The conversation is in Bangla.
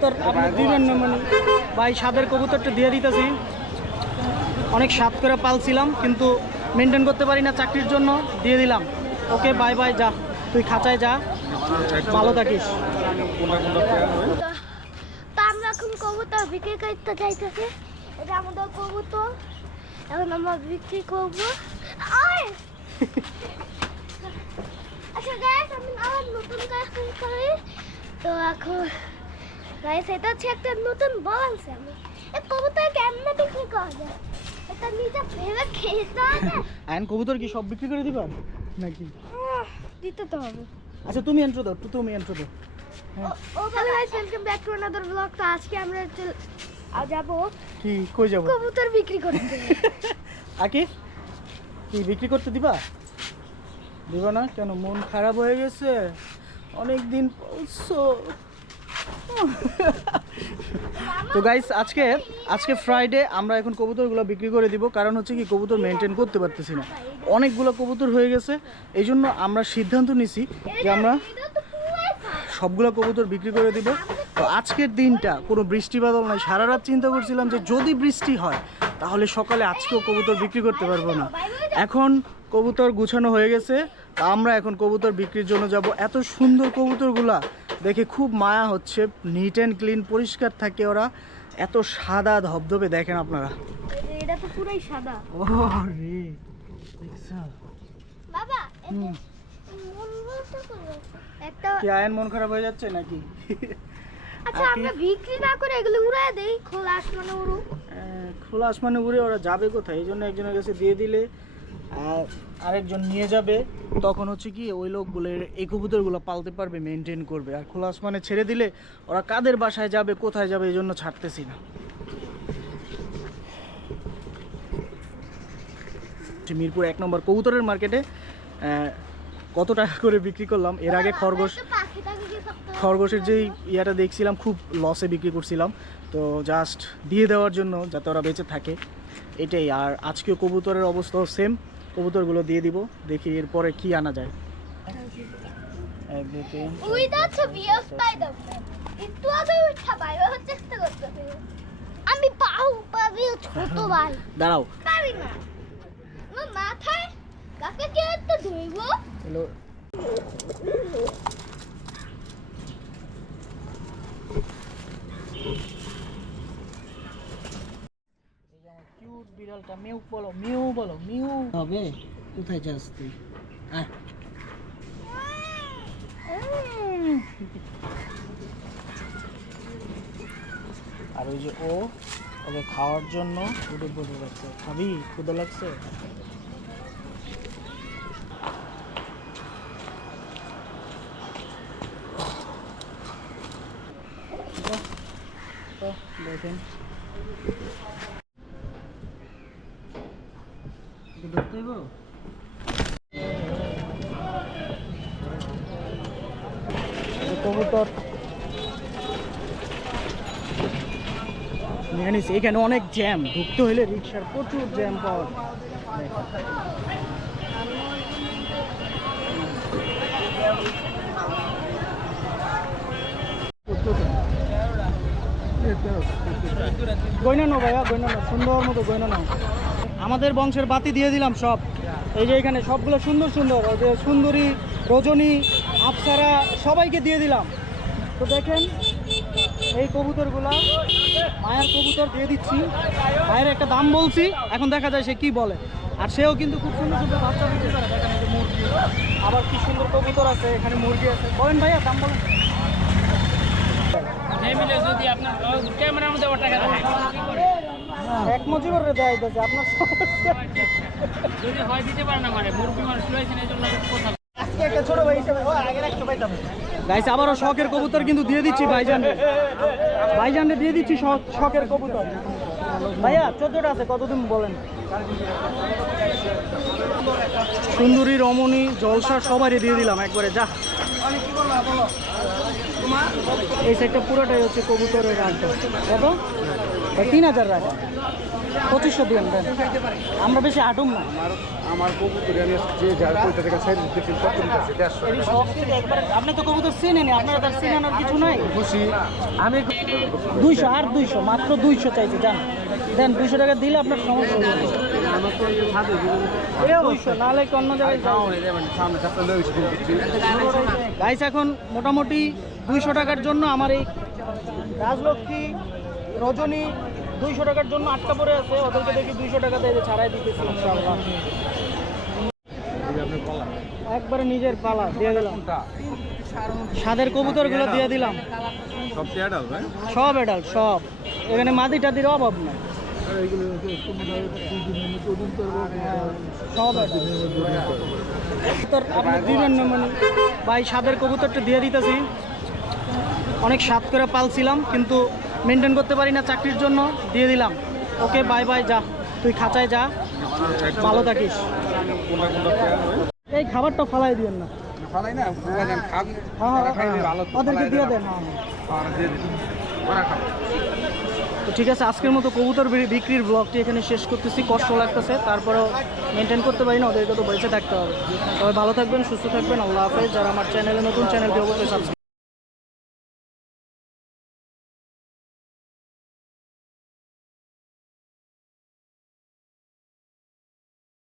কবুতর, আপনি দিবেন না মানে। ভাই স্বাদের কবুতরটা দিয়ে দিতেছি। অনেক স্বাদ করে পালছিলাম, কিন্তু মেনটেন করতে পারি না চাকরির জন্য, দিয়ে দিলাম। ওকে বাই বাই যা। তুই খাঁচায় যা। ভালো থাকিস। আমরা এখন কবুতর বিক্রি করতে চাইতেছি এটা আমাদের কবুতর। এখন আমরা বিক্রি করব! আচ্ছা গাইস আমি আবার নতুন কাজ করি। তো এখন গাইস এটা হচ্ছে একটা নতুন বলস আমি এই কবুতর কেমনে বিক্রি করা যায়? এটা নিজে ভেবে খেতে হবে। আয়ন কবুতর কি সব বিক্রি করে দিবা? নাকি? আহ, দিতে তো হবে। আচ্ছা তুমি এন্ট্রো দাও তু- তুমি এন্ট্রো দাও। ও hello guys welcome back to another blog তো আজকে আমরা চল- আ যাব কি কই যাব? কবুতর বিক্রি করতে। আকিব কি বিক্রি করতে দিবা? দিবা না? কেন মন খারাপ হয়ে গেছে। অনেক দিন বলছো তো গাইস আজকে আজকে ফ্রাইডে আমরা এখন কবুতরগুলো বিক্রি করে দিব। কারণ হচ্ছে কি, কবুতর মেনটেন করতে পারতেছি না। অনেকগুলো কবুতর হয়ে গেছে। এই জন্য আমরা সিদ্ধান্ত নিছি যে আমরা। সবগুলো কবুতর বিক্রি করে দিব। তো আজকের দিনটা, কোনো বৃষ্টি বাদল নাই। সারা রাত চিন্তা করছিলাম যে যদি বৃষ্টি হয়, তাহলে সকালে আজকেও কবুতর বিক্রি করতে পারব না। এখন কবুতর গুছানো হয়ে গেছে। আমরা এখন কবুতর বিক্রির জন্য যাব। এত সুন্দর কবুতরগুলা দেখে খুব মায়া হচ্ছে নিট অ্যান্ড ক্লিন পরিষ্কার থাকে ওরা। এত সাদা ধবধবে দেখেন আপনারা। এটা তো পুরাই সাদা। ও রে বাবা এতে হুম। বলতে করো একটা কি আয়ন মন খারাপ হয়ে যাচ্ছে নাকি? আচ্ছা আমরা বিক্রি না করে এগুলো উড়ায় দেই খোলা আসমানে উড়ুক। খোলা আসমানে উড়ে ওরা যাবে কোথায়? এই জন্য একজনের কাছে দিয়ে দিলে আর আরেকজন নিয়ে যাবে, তখন হচ্ছে কি ওই লোকগুলো, এই কবুতরগুলো পালতে পারবে মেনটেন করবে। আর খোলা আসমানে ছেড়ে দিলে ওরা কাদের বাসায় যাবে, কোথায় যাবে এই জন্য ছাড়তেছি না। মিরপুর এক নম্বর কবুতরের মার্কেটে কত টাকা করে বিক্রি করলাম, এর আগে খরগোশ, খরগোশের যেই ইয়াটা দেখছিলাম, খুব লসে বিক্রি করছিলাম। তো জাস্ট দিয়ে দেওয়ার জন্য, যাতে ওরা বেঁচে থাকে, এটাই। আর আজকেও কবুতরের অবস্থাও সেম কবুতরগুলো দিয়ে দিব দেখি এরপরে কি আনা যায়। এক দুই তিন একটু আগে আমি পাবি ছোট ভাই। দাঁড়াও। পারি না। মাথায় কাকে কে ধরবো এলো কিউট বিড়ালটা মিউ বলো মিউ বলো মিউ। হবে? কোথায় যাস তুই? আয়। আর ওই যে ও ওকে খাওয়ার জন্য উঠে বসে যাচ্ছে খাবি? ক্ষুদা লাগছে? দেখেন। এই কবুতর নিছি। এখানে অনেক জ্যাম ঢুকতে হলে রিক্সার প্রচুর জ্যাম পাওয়া। গয়না নাও ভাইয়া গয়না সুন্দর মতো গয়না নাও আমাদের বংশের বাতি দিয়ে দিলাম সব। এই যে এখানে সবগুলো সুন্দর সুন্দর ওই যে সুন্দরী, রজনী, আপ্সারা, সবাইকে দিয়ে দিলাম। তো দেখেন, এই কবুতরগুলা মায়ের কবুতর দিয়ে দিচ্ছি। মায়ের একটা দাম বলছি, এখন দেখা যায় সে কি বলে। আর সেও কিন্তু খুব সুন্দর সুন্দর বাচ্চা দিতে পারে। দেখেন এই যে মুরগি, আবার কি সুন্দর কবুতর আছে, এখানে মুরগি আছে। বলেন ভাইয়া, দাম বলেন। যদি আপনার ক্যামেরার মধ্যে এক মজিবর দেয় দিতেছে আপনার সমস্যা যদি হয় দিতে পারে না মানে মুরগি মানুষ রয়েছেন এই জন্য কথা আজকে একটা ছোট ভাই হিসেবে ও গাইস আবারও শখের কবুতর কিন্তু দিয়ে দিচ্ছি ভাইজান। ভাইজানকে দিয়ে দিচ্ছি শখের কবুতর। ভাইয়া চোদ্দটা আছে কতদিন বলেন? সুন্দরী রমণী জলসা সবারই দিয়ে দিলাম একবারে যা। এই সাইডটা পুরোটাই হচ্ছে কবুতরের আড্ডা কত? তিন হাজার রাখা। পঁচিশশো দিন দেন। আমরা বেশি আটুম না। আমার কবুতর যে আপনি তো কবুতর চিনেনি আপনার তার চিনানোর কিছু নাই? খুশি। আমি দুইশো আর দুইশো মাত্র দুইশো চাইছি জান দেন দুইশো টাকা দিলে আপনার সমস্যা গাইস এখন মোটামুটি দুইশো টাকার জন্য আমার এই রাজলক্ষ্মী রজনী দুইশো টাকার জন্য আটকা পড়ে আছে, ওদেরকে দেখি দুইশো টাকা দিয়ে ছাড়াই দিতেছি একবারে নিজের পালা, দিয়ে দিলাম। সাদের কবুতরগুলো দিয়ে দিলাম। সব এডাল সব। এখানে মাদি টাদির অভাব নাই। মানে? ভাই, সাদের কবুতরটা দিয়ে দিতেছি। অনেক স্বাদ করে পালছিলাম, কিন্তু মেনটেন করতে পারি না চাকরির জন্য দিয়ে দিলাম। ওকে বাই বাই যা। তুই খাঁচায় যা। ভালো থাকিস। এই খাবারটা ফালাই না। না হ্যাঁ হ্যাঁ ওদেরকে দিয়ে দেন। হ্যাঁ দিয়ে খাবে তো ঠিক আছে আজকের মতো কবুতর বিক্রির ব্লগটি এখানে শেষ করতেছি কষ্ট লাগতেছে তারপরেও মেনটেন করতে পারি না ওদেরকে তো বেঁচে থাকতে হবে। তবে ভালো থাকবেন সুস্থ থাকবেন আল্লাহ হাফেজ। যারা আমার চ্যানেলে নতুন চ্যানেলটি অবশ্যই সাবস্ক্রাইব